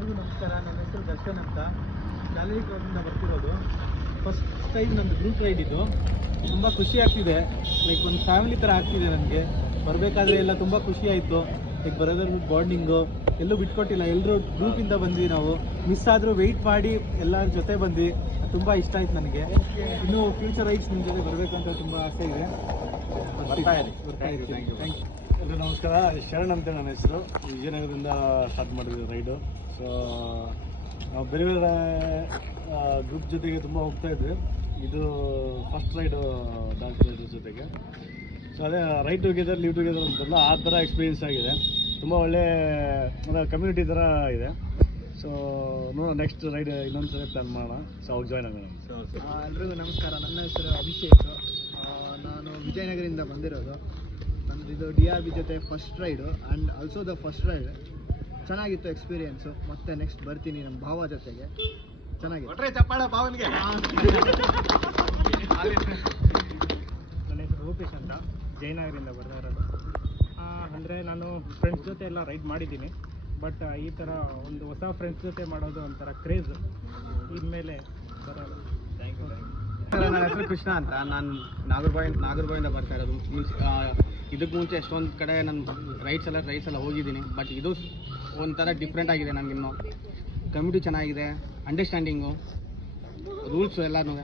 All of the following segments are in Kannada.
ಎಲ್ಲರಿಗೂ ನಮಸ್ಕಾರ. ನನ್ನ ಹೆಸರು ದರ್ಶನ್ ಅಂತ, ಜಾಲರಿ ಕ್ಲಬ್ನಿಂದ ಬರ್ತಿರೋದು. ಫಸ್ಟ್ ಟೈಮ್ ನಂದು ಗ್ರೂಪ್ ರೈಡ್ ಇದು. ತುಂಬ ಖುಷಿ ಆಗ್ತಿದೆ, ಲೈಕ್ ಒಂದು ಫ್ಯಾಮಿಲಿ ಥರ ಆಗ್ತಿದೆ ನನಗೆ. ಬರಬೇಕಾದ್ರೆ ಎಲ್ಲ ತುಂಬ ಖುಷಿ ಆಯಿತು. ಲೈಕ್ ಬ್ರದರ್ಹುಡ್ ಬಾಂಡಿಂಗು ಎಲ್ಲೂ ಬಿಟ್ಕೊಟ್ಟಿಲ್ಲ, ಎಲ್ಲರೂ ಗ್ರೂಪಿಂದ ಬಂದ್ವಿ. ನಾವು ಮಿಸ್ ಆದರೂ ವೆಯ್ಟ್ ಮಾಡಿ ಎಲ್ಲರ ಜೊತೆ ಬಂದ್ವಿ. ತುಂಬ ಇಷ್ಟ ಆಯ್ತು ನನಗೆ. ಇನ್ನೂ ಫ್ಯೂಚರ್ ರೈಡ್ಸ್ ನಿಮ್ಮ ಜೊತೆ ಬರಬೇಕಂತ ತುಂಬ ಆಸೆ ಇದೆ. ಬರ್ತಾ ಇರಿ. Thank you. ಎಲ್ಲರೂ ನಮಸ್ಕಾರ. ಶರಣ್ ಅಂತ ನನ್ನ ಹೆಸರು. ವಿಜಯನಗರದಿಂದ ಸ್ಟಾರ್ಟ್ ಮಾಡಿದ್ವಿ ರೈಡು. ಸೊ ನಾವು ಬೇರೆ ಬೇರೆ ಗ್ರೂಪ್ ಜೊತೆಗೆ ತುಂಬ ಹೋಗ್ತಾ ಇದ್ವಿ. ಇದು ಫಸ್ಟ್ ರೈಡು ಡಾನ್ಸ್ ರೈಡ್ ಜೊತೆಗೆ. ಸೊ ಅದೇ ರೈಡ್ ಟುಗೆದರ್ ಲೀವ್ ಟುಗೆದರ್ ಅಂತಾರಲ್ಲ, ಆ ಥರ ಎಕ್ಸ್ಪೀರಿಯೆನ್ಸ್ ಆಗಿದೆ. ತುಂಬ ಒಳ್ಳೆ ಕಮ್ಯುನಿಟಿ ಥರ ಇದೆ. ಸೊ ನೆಕ್ಸ್ಟ್ ರೈಡ್ ಇನ್ನೊಂದು ಸಲ ಪ್ಲ್ಯಾನ್ ಮಾಡೋಣ. ಸೊ ಅವಾಗ ಜಾಯ್ನ್ ಆಗೋಣ. ಎಲ್ರಿಗೂ ನಮಸ್ಕಾರ. ನನ್ನ ಹೆಸರು ಅಭಿಷೇಕ್. ನಾನು ವಿಜಯನಗರದಿಂದ ಬಂದಿರೋದು. ನಮ್ಮದು ಇದು DRB ಜೊತೆ first ride and also the first ride. ಚೆನ್ನಾಗಿತ್ತು ಎಕ್ಸ್ಪೀರಿಯೆನ್ಸು. ಮತ್ತೆ ನೆಕ್ಸ್ಟ್ ಬರ್ತೀನಿ ನಮ್ಮ ಭಾವ ಜೊತೆಗೆ. ಚೆನ್ನಾಗಿತ್ತು. ಚಪ್ಪಾಳೆ ಭಾವನಿಗೆ. ನನ್ನ ಹೆಸರು ರೂಪೇಶ್ ಅಂತ, ಜಯನಗರದಿಂದ ಬರ್ತಾ ಇರೋದು. ಅಂದರೆ ನಾನು ಫ್ರೆಂಡ್ಸ್ ಜೊತೆ ಎಲ್ಲ ರೈಡ್ ಮಾಡಿದ್ದೀನಿ, ಬಟ್ ಈ ಥರ ಒಂದು ಹೊಸ ಫ್ರೆಂಡ್ಸ್ ಜೊತೆ ಮಾಡೋದು ಒಂಥರ ಕ್ರೇಜ್. ಇನ್ಮೇಲೆ ಬರೋದು. Thank you. ನನ್ನ ಹೆಸರು ಕೃಷ್ಣ ಅಂತ. ನಾನು ನಾಗರಬಾವಿಯಿಂದ ಬರ್ತಾ ಇರೋದು. ಮೀನ್ಸ್ ಇದಕ್ಕೆ ಮುಂಚೆ ಎಷ್ಟೊಂದು ಕಡೆ ನಾನು ರೈಡ್ಸ್ ಎಲ್ಲ ಹೋಗಿದ್ದೀನಿ, ಬಟ್ ಇದು ಒಂಥರ ಡಿಫ್ರೆಂಟ್ ಆಗಿದೆ. ನನಗಿನ್ನು ಕಮ್ಯುನಿಟಿ ಚೆನ್ನಾಗಿದೆ, ಅಂಡರ್ಸ್ಟ್ಯಾಂಡಿಂಗು, ರೂಲ್ಸು ಎಲ್ಲನೂ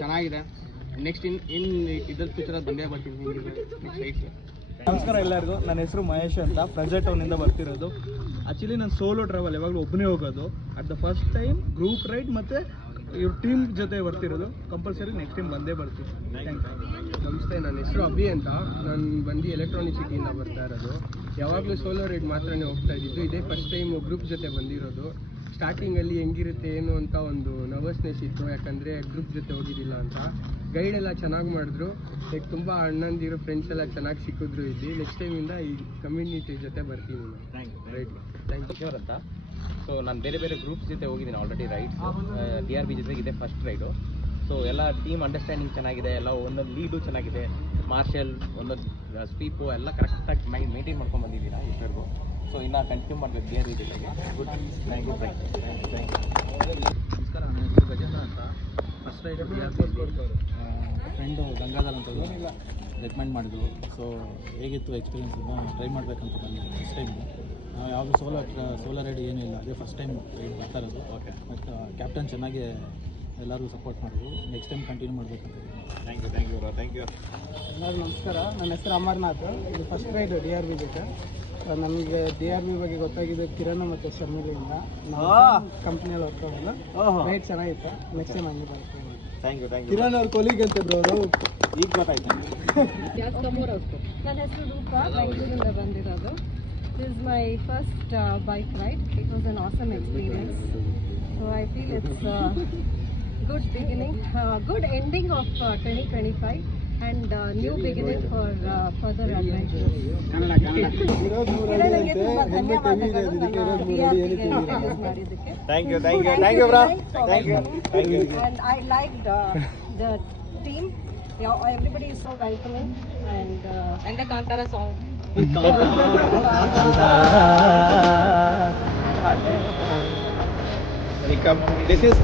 ಚೆನ್ನಾಗಿದೆ. ನೆಕ್ಸ್ಟ್ ಇದ್ರ ಫ್ಯೂಚರಲ್ಲಿ ಬಂದೇ ಬರ್ತೀನಿ ನೆಕ್ಸ್ಟ್ ರೈಡ್ಸ್. ನಮಸ್ಕಾರ ಎಲ್ಲರಿಗೂ. ನನ್ನ ಹೆಸರು ಮಹೇಶ್ ಅಂತ, ಪ್ರಜಾ ಟೌನಿಂದ ಬರ್ತಿರೋದು. ಆ್ಯಕ್ಚುಲಿ ನಾನು ಸೋಲೋ ಟ್ರಾವೆಲ್ ಯಾವಾಗಲೂ ಒಬ್ಬನೇ ಹೋಗೋದು. At the first time group ride ಮತ್ತು ಇವ್ರ ಟೀಮ್ ಜೊತೆ ಬರ್ತಿರೋದು. ಕಂಪಲ್ಸರಿ ನೆಕ್ಸ್ಟ್ ಟೈಮ್ ಬಂದೇ ಬರ್ತೀನಿ. Thank you. ನಮಸ್ತೆ, ನನ್ನ ಹೆಸರು ಅಭಿ ಅಂತ. ನಾನು ಬಂದು ಎಲೆಕ್ಟ್ರಾನಿಕ್ ಸಿಟಿಯಿಂದ ಬರ್ತಾ ಇರೋದು. ಯಾವಾಗಲೂ ಸೋಲೋ ರೈಡ್ ಮಾತ್ರನೇ ಹೋಗ್ತಾ ಇದ್ದಿದ್ದು. ಇದೇ ಫಸ್ಟ್ ಟೈಮ್ ಗ್ರೂಪ್ ಜೊತೆ ಬಂದಿರೋದು. ಸ್ಟಾರ್ಟಿಂಗಲ್ಲಿ ಹೆಂಗಿರುತ್ತೆ ಏನು ಅಂತ ಒಂದು ನರ್ವಸ್ನೆಸ್ ಇತ್ತು, ಯಾಕಂದರೆ ಗ್ರೂಪ್ ಜೊತೆ ಹೋಗಿದ್ದಿಲ್ಲ ಅಂತ. ಗೈಡ್ ಎಲ್ಲ ಚೆನ್ನಾಗಿ ಮಾಡಿದ್ರು. ಲೈಕ್ ತುಂಬ ಅಣ್ಣಂದಿರೋ ಫ್ರೆಂಡ್ಸ್ ಎಲ್ಲ ಚೆನ್ನಾಗಿ ಸಿಕ್ಕಿದ್ರು ಇಲ್ಲಿ. ನೆಕ್ಸ್ಟ್ ಟೈಮಿಂದ ಈ ಕಮ್ಯುನಿಟಿ ಜೊತೆ ಬರ್ತೀನಿ ರೈಡ್. ಥ್ಯಾಂಕ್ ಯು ಅಂತ. ಸೊ ನಾನು ಬೇರೆ ಬೇರೆ ಗ್ರೂಪ್ಸ್ ಜೊತೆ ಹೋಗಿದ್ದೀನಿ ಆಲ್ರೆಡಿ ರೈಡ್ಸ್. DRB ಜೊತೆಗೆ ಇದೆ ಫಸ್ಟ್ ರೈಡು. ಸೊ ಎಲ್ಲ ಟೀಮ್ ಅಂಡರ್ಸ್ಟ್ಯಾಂಡಿಂಗ್ ಚೆನ್ನಾಗಿದೆ, ಎಲ್ಲ ಒಂದೊಂದು ಲೀಡು ಚೆನ್ನಾಗಿದೆ, ಮಾರ್ಷಲ್ ಒಂದೊಂದು ಸ್ವೀಪು ಎಲ್ಲ ಕರೆಕ್ಟಾಗಿ ಮೇಂಟೈನ್ ಮಾಡ್ಕೊಂಡು ಬಂದಿದ್ದೀರಾ ಇಷ್ಟವರೆಗೂ. ಸೊ ಇನ್ನು ಕಂಟಿನ್ಯೂ ಮಾಡಬೇಕು DRB ಜೊತೆಗೆ. ಗುಡ್. Thank you. ನಮಸ್ಕಾರ. ನನ್ನ ಹೆಸರು ಗಜೇಂದ್ರ ಅಂತ. ಫಸ್ಟ್ ರೈಡ್ ಫ್ರೆಂಡು ಗಂಗಾಧರ್ ಅಂತ ರೆಕಮೆಂಡ್ ಮಾಡಿದ್ರು. ಸೊ ಹೇಗಿತ್ತು ಎಕ್ಸ್ಪೀರಿಯನ್ಸ್ ಟ್ರೈ ಮಾಡಬೇಕಂತ ಬಂದಿದ್ದೆ ಫಸ್ಟ್ ಟೈಮ್. ನಾವು ಯಾವುದು ಸೋಲೋ ರೈಡ್ ಏನೂ ಇಲ್ಲ, ಅದೇ ಫಸ್ಟ್ ಟೈಮ್ ರೈಡ್ ಬರ್ತಾ ಇರೋದು. ಓಕೆ. ಮತ್ತು ಕ್ಯಾಪ್ಟನ್ ಚೆನ್ನಾಗಿ ಎಲ್ಲರಿಗೂ ಸಪೋರ್ಟ್ ಮಾಡಿದ್ರು. ನೆಕ್ಸ್ಟ್ ಟೈಮ್ ಕಂಟಿನ್ಯೂ ಮಾಡಬೇಕಂತ. Thank you. ಎಲ್ಲರಿಗೂ ನಮಸ್ಕಾರ. ನನ್ನ ಹೆಸರು ಅಮರ್ನಾಥ್. ಇದು ಫಸ್ಟ್ ರೈಡ್ DRB ಜೊತೆ. ನಮಗೆ DRB ಬಗ್ಗೆ ಗೊತ್ತಾಗಿದ್ದು ಕಿರಣ್ ಮತ್ತು ಶರ್ಮಿಲಿಂದ. ನಾವು ಕಂಪ್ನಿಯಲ್ಲಿ ವರ್ಕ್ ಆಗೋಲ್ಲ. ರೈಡ್ ಚೆನ್ನಾಗಿತ್ತು. ನೆಕ್ಸ್ಟ್ ಟೈಮ್ ಹಂಗೆ ಬರ್ತೀವಿ. Thank you. ಕಿರಣ್ ಅವ್ರ ಕೊಲಿಗ್ ಅಂತ ಅವರು ಈಗ ಗೊತ್ತಾಯ್ತು. ನನ್ನ ಹೆಸರು ರೂಪಾ, ಬೆಂಗಳೂರಿಂದ ಬಂದಿರೋದು. This is my first bike ride. It was an awesome experience. So I feel it's good beginning, good ending of 2025 and new beginning for further adventures. Thank you bro. Thank you. And I liked the team. Yeah, everybody is so welcoming and the Kantara song. This is